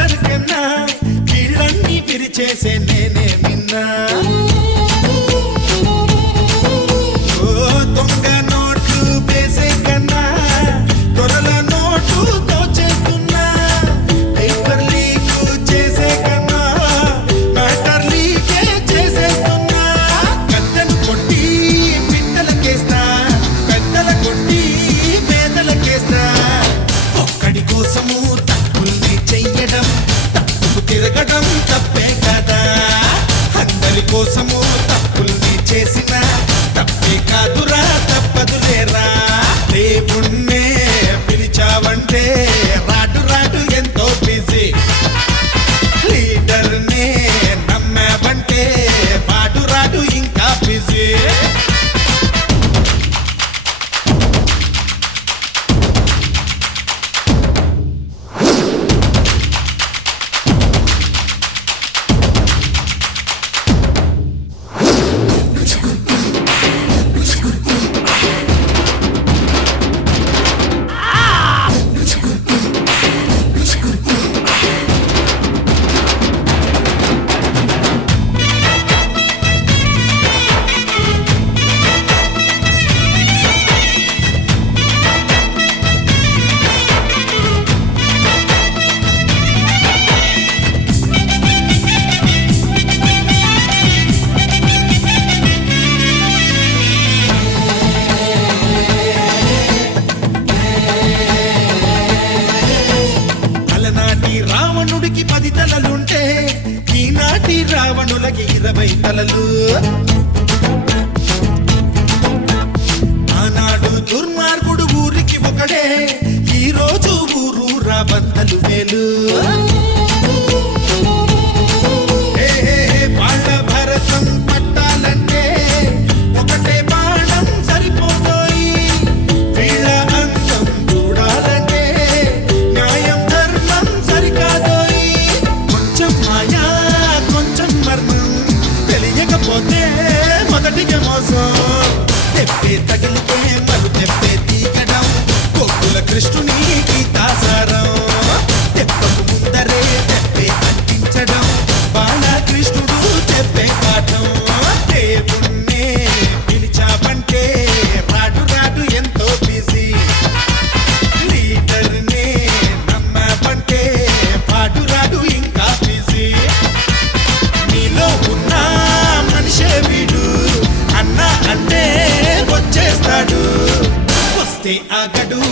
master కన్నా వీళ్ళన్నీ విరిచేసే నేనే మిన్నా దొంగ నోట్లు వేసే కన్నా దొరల నోటు దోచేస్తున్నా పేపర్ లీక్ చేసే కన్నా మ్యాటర్ లీకే చేసేస్తున్నా కత్తెను కొట్టి పిట్టలకేస్తా పెద్దల కొట్టి పేదలకేస్తా ఒక్కడి కోసము తప్పుల్ని చెయ్యడం తప్పుకు తిరగడం తప్పే కదా అందరి కోసము తప్పుల్ని చేసిన తప్పే కాదురా తప్పదులేరా దేవుణ్ణే పిలిచావంటే రాటు రాటు ఎంతో బిజీ లీడర్నే నమ్మావంటే పాటు రాటు ఇంకా బిజీ రావణుడికి 10 తలలుంటే ఈనాటి రావణులకి 20 తలలు ఆనాడు దుర్మార్గుడు ఊరికి ఒకడే ఈ రోజు ఊరూరా వందలు వేలు వాళ్ళ భరతం పట్టాలంటే ఒకటే బాణం సరిపోతాయి వీళ్ళ అందం చూడాలంటే న్యాయం ధర్మం సరికాదోయి కొంచెం మాయా కొంచెం మర్మం తెలియకపోతే మొదటిగా మోసం తెప్పే తగిలితే మరు తెప్పే తీగడం గోకుల కృష్ణుని గీతాసారం తెప్పకు ముందరే తెప్పే అంటించడం బాలకృష్ణుడు చెప్పే పాఠం దేవుణ్ణే పిలిచావంటే రాటు రాటు ఎంతో బిజీ లీడర్నే నమ్మావంటే పాటు రాటు ఇంకా బిజీ నీలో ఉన్న మనిషే వీడు అన్న అంటే వచ్చేస్తాడు వస్తే ఆగడు